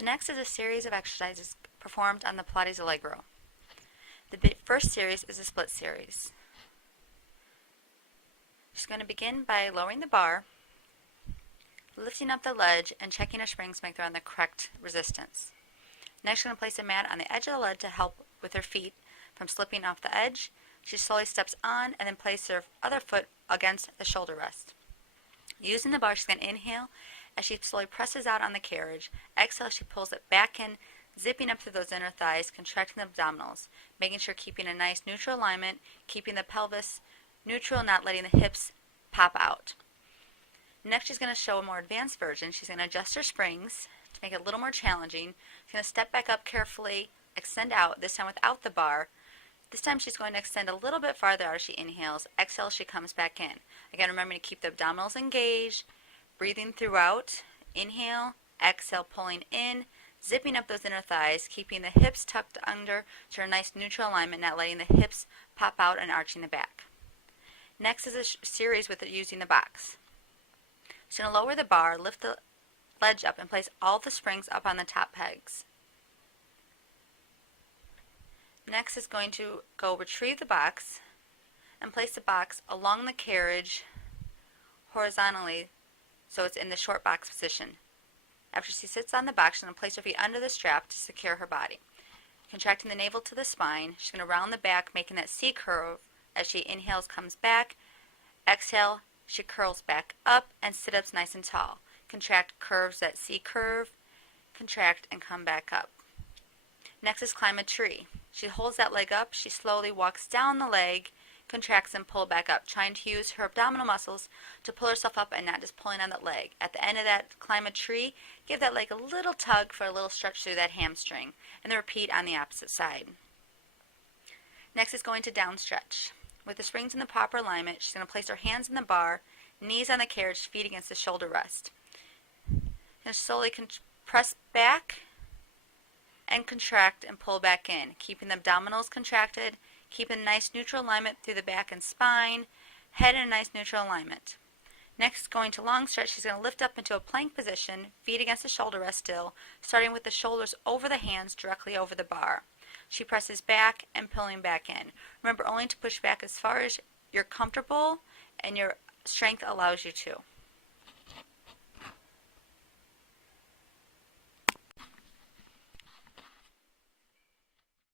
The next is a series of exercises performed on the Pilates Allegro. The first series is a split series. She's going to begin by lowering the bar, lifting up the ledge, and checking her springs to make sure they're on the correct resistance. Next, she's going to place a mat on the edge of the ledge to help with her feet from slipping off the edge. She slowly steps on and then places her other foot against the shoulder rest. Using the bar, she's going to inhale as she slowly presses out on the carriage. Exhale, she pulls it back in, zipping up through those inner thighs, contracting the abdominals, making sure keeping a nice neutral alignment, keeping the pelvis neutral, not letting the hips pop out. Next, she's going to show a more advanced version. She's going to adjust her springs to make it a little more challenging. She's going to step back up carefully, extend out, this time without the bar. This time she's going to extend a little bit farther out as she inhales. Exhale as she comes back in. Again, remember to keep the abdominals engaged, breathing throughout. Inhale, exhale, pulling in, zipping up those inner thighs, keeping the hips tucked under to a nice neutral alignment, not letting the hips pop out and arching the back. Next is a series with using the box. She's going to lower the bar, lift the ledge up, and place all the springs up on the top pegs. Next is going to go retrieve the box and place the box along the carriage horizontally so it's in the short box position. After she sits on the box, she's going to place her feet under the strap to secure her body. Contracting the navel to the spine, she's going to round the back, making that C curve as she inhales, comes back. Exhale, she curls back up and sit-ups nice and tall. Contract, curves that C curve, contract, and come back up. Next is climb a tree. She holds that leg up, she slowly walks down the leg, contracts and pull back up, trying to use her abdominal muscles to pull herself up and not just pulling on that leg. At the end of that climb a tree, give that leg a little tug for a little stretch through that hamstring, and then repeat on the opposite side. Next is going to down stretch. With the springs in the proper alignment, she's going to place her hands in the bar, knees on the carriage, feet against the shoulder rest. And slowly press back and contract and pull back in, keeping the abdominals contracted, keeping a nice neutral alignment through the back and spine, head in a nice neutral alignment. Next, going to long stretch, she's going to lift up into a plank position, feet against the shoulder rest still, starting with the shoulders over the hands directly over the bar. She presses back and pulling back in. Remember only to push back as far as you're comfortable and your strength allows you to.